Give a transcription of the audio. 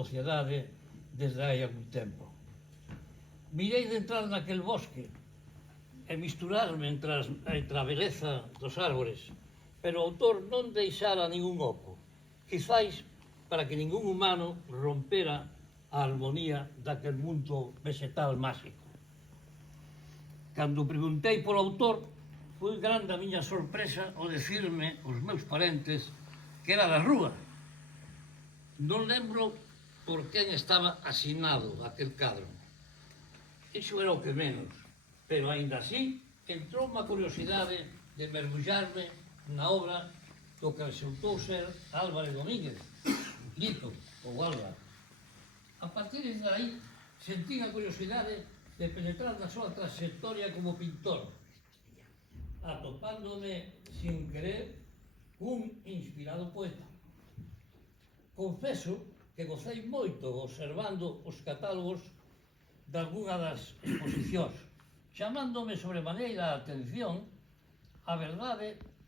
sociedade desde hai algún tempo. Mirei de entrar naquel bosque e misturarme entre a beleza dos árbores, pero o autor non deixara ningún oco, quizáis para que ningún humano rompera a armonía daquel mundo vegetal máxico. Cando preguntei polo autor, foi grande a miña sorpresa ao decirme os meus parentes que era da Rúa. Non lembro por quen estaba asinado aquel cadro. Iso era o que menos, pero aínda así entrou unha curiosidade de mergullarme na obra do que resultou ser Álvarez Domínguez, Lito ou Álvaro. A partir de aí sentí a curiosidade de penetrar na súa trayectoria como pintor, atopándome sin querer cun inspirado poeta. Confeso que gocei moito observando os catálogos de algunha das exposicións, chamándome sobremaneira a atención a verdade